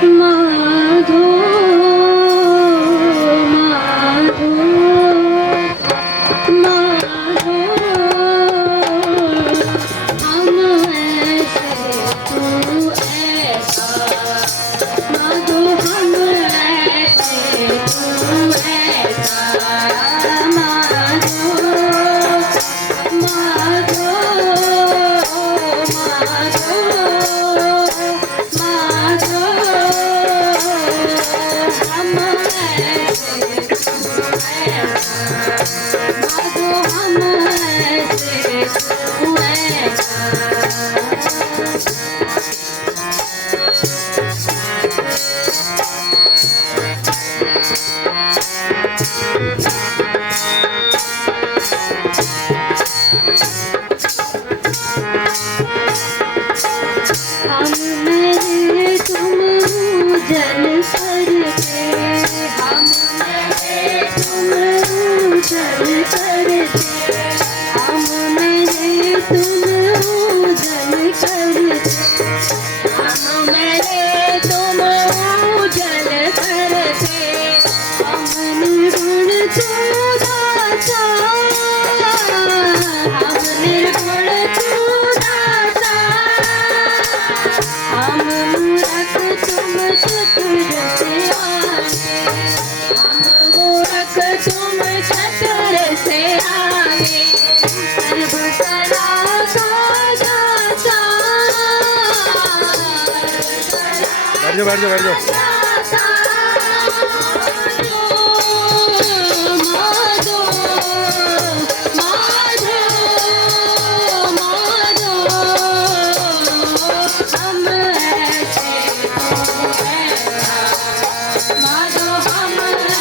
माधो माधो माधो हम ऐसे तू ऐसा माधो हम ऐसे तू ऐसा माधो माधो माधो हम ऐसे माधो हम ऐसे तू हम मेरे तुम जल करके हम मेरे तुम जल करके हम मेरे तुम जल करके हम मेरे तुम जल करके हम निर्गुण तू दाता हम निर्गुण तू दाता हम मूरख तुम चतुर से आगे हम मूरख तुम चतुर से आगे सर्व कला का दाता बैठ जाओ माधो माधो माधो हम ऐसे तू ऐसा माधो हम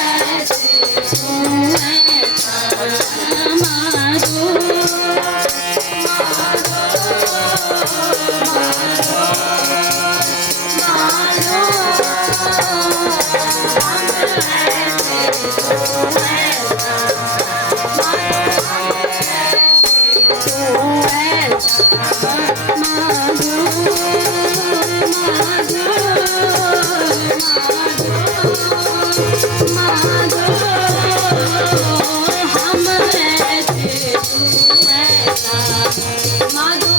ऐसे तू ऐसा माधो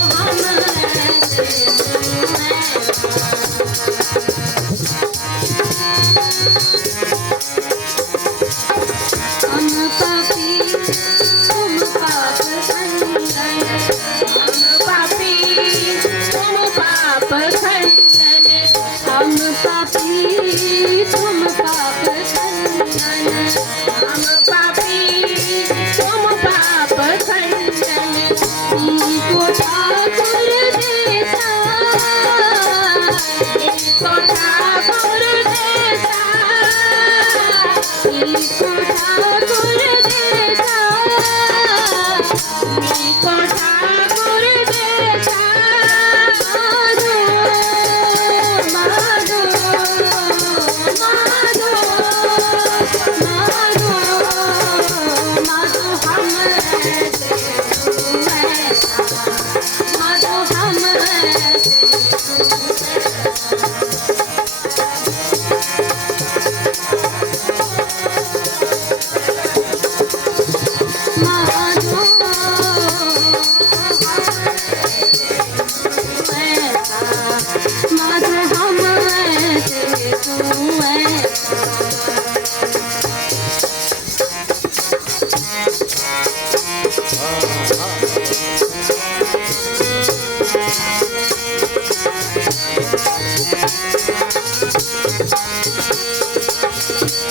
हम पापी तुम पाप खंडन हम पापी तुम पाप खंडन इनको ठाकुर देता इनको ठाकुर देता इनको ठाकुर देता इनको ठाकुर देता माधो माधो माधो माधो हम ऐसे तू ऐसा माधो हम माधो माधो हम ऐसे तू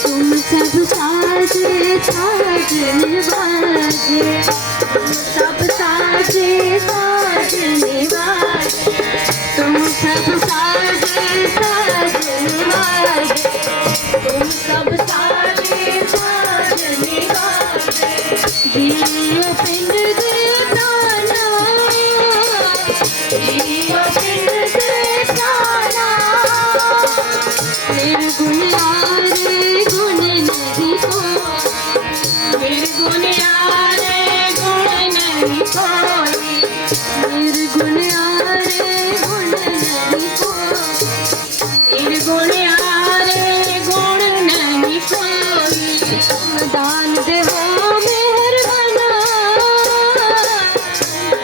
तुम सब साजे साजन बाजे तुम सब साजे साजन बाजे तुम सब साजे साजन बाजे तुम सब साजे साजन बाजे जियो पिंड दे ताना जियो पिंड दे ताना निर्गुण यारे गुण नहीं कोई निर्गुण यारे गुण नहीं कोई दान दे हो मेहरबाना,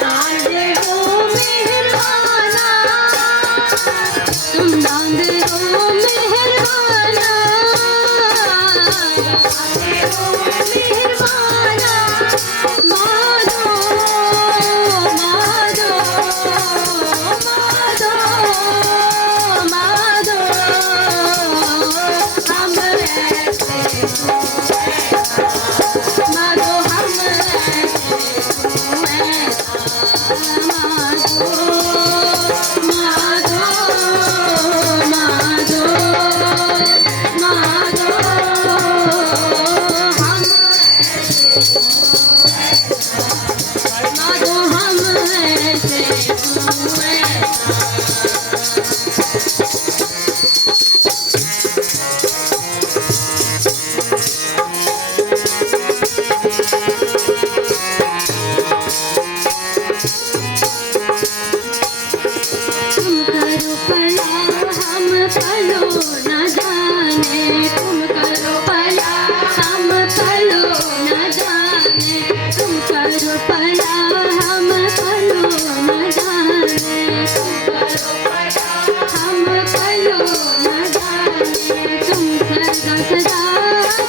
दान दे हो मेहरबाना, तुम दान दे हो मेहरबाना, दान दे हो मेहरबाना। माधो माधो माधो माधो हम ऐसे माधो हम ऐसे माधो माधो माधो माधो हम माधो हम ऐसे तुम करो भला हम भलो न जाने, तुम करो भला हम भलो न जाने, तुम करो भला हम भलो न जाने, तुम करो भला हम भलो न जाने, तुम सदा सदा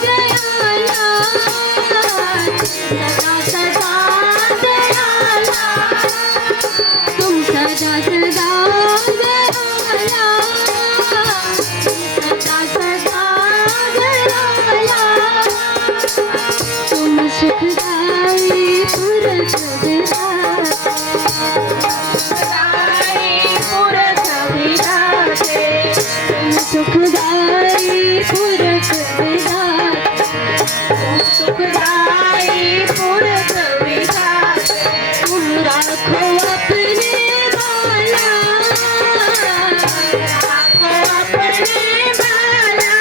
दयाला, सदा सदा दयाला, तुम सदा सदा दयाला, सदा सदा दयाला, तुम सुखदाई पुरख विधाते, तुम सुखदाई पुरख विधाते, तुम सुखदाई पुरख विधाते, तुम राखो अपने वाला, राखो अपने वाला,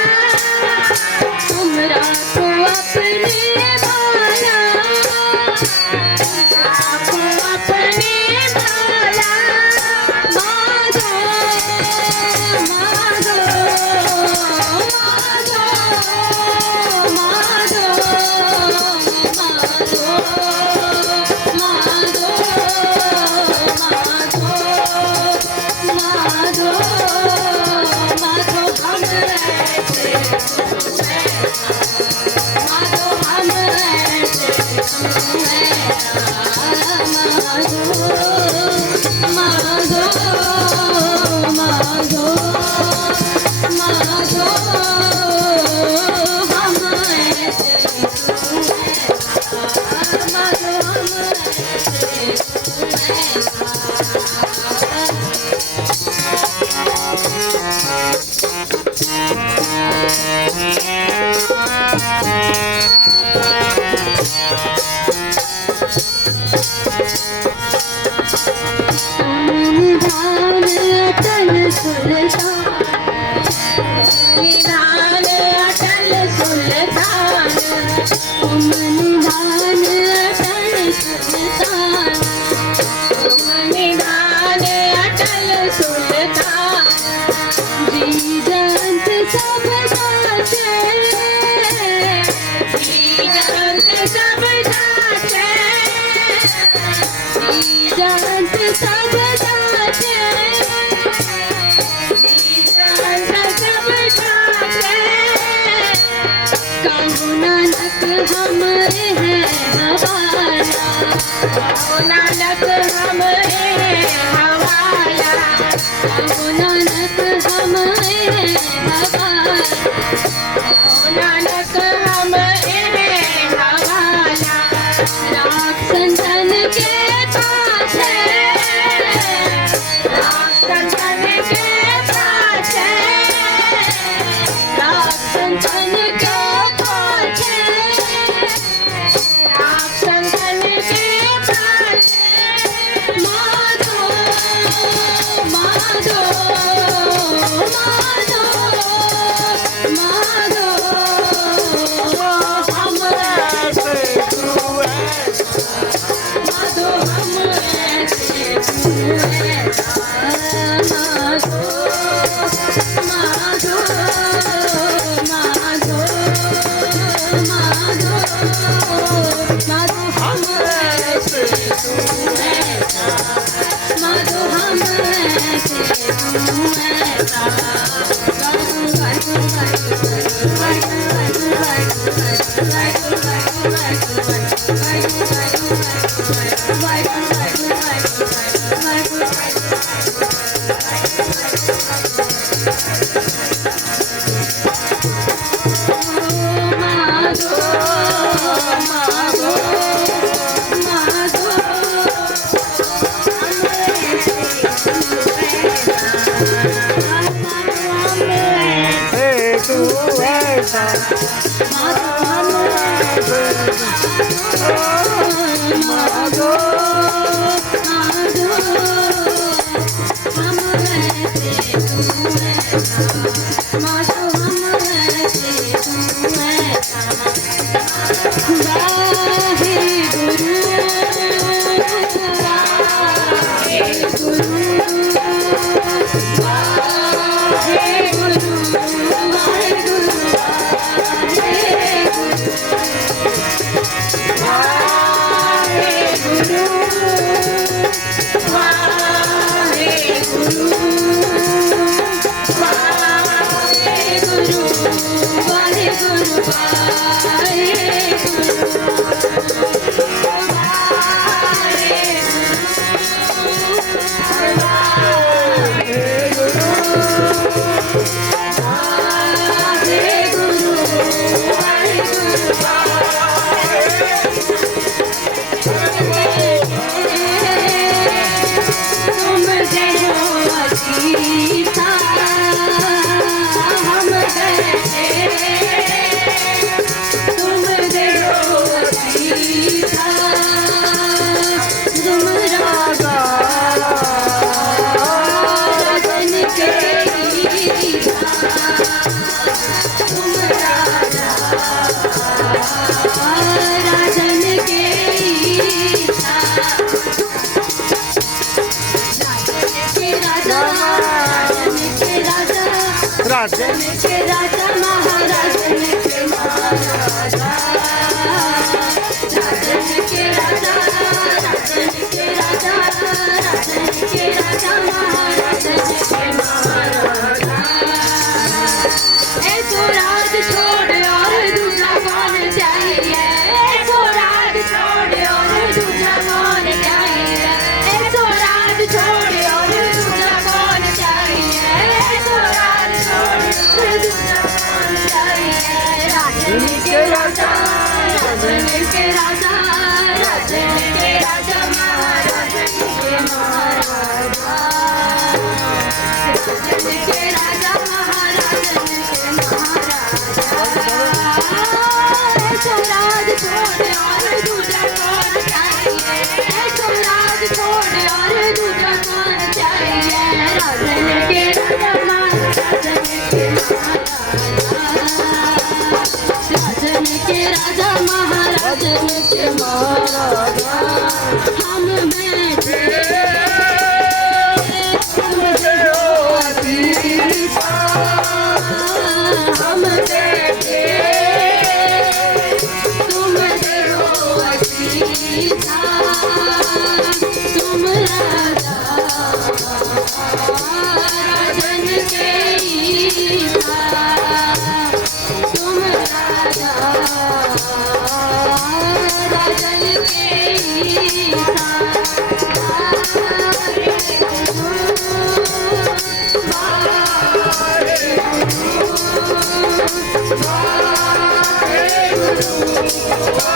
तुम राखो अपने वाला, राखो अपने वाला। माधो माधो माधो माधो माधो माधो माधो हम ऐसे माधो हम ऐसे माधो माधो माधो माधो हम ऐसे माधो हम निधान अटल सुल्तान, निधान अटल सुल्तान, तुम निधान अटल सुल्तान, तुम निधान अटल सुल्तान, जी जंत सब जाते, जी जंत सब जाते, जी जंत सब जाते, जी जंत सब जाते, कहूँ नानक हमरे हैं हवाला, कहूँ नानक हमरे हैं हवाला, कहूँ नानक हमरे हैं हवाला, कहूँ नानक हमरे हैं हवाला। राख संतन के पाछे, राख संतन के पाछे, राख संतन के पाछे, राख संतन के पाछे। माधो माधो हे तू ऐसा राजन के राजा महाराजन के महाराजा राजन के राजा राजन के राजा राजन के राजा महाराजन के महाराजा ऐसो राज छोड़ और दूजा कौन चाहिए ऐसो राज छोड़ और दूजा कौन चाहिए ऐसो राज छोड़ और दूजा कौन चाहिए ऐसो राज छोड़ और दूजा कौन चाहिए राजन के राजा राजन के राजा राजन के राजा महाराजन के महाराजा राजन के राजा महाराजन के महाराजा ऐसो राज छोड़ और दूजा कौन चाहिए ऐसो राज छोड़ और दूजा कौन चाहिए राजन के राजा महाराजन के महाराजा राजन के राजा महाराजन के महाराजा हम बैठे तुम देखो सीता हम बैठे तुम देखो सीता तुम राजा राजन के ईसा तुम राजा राजन के ईसा वाहे गुरु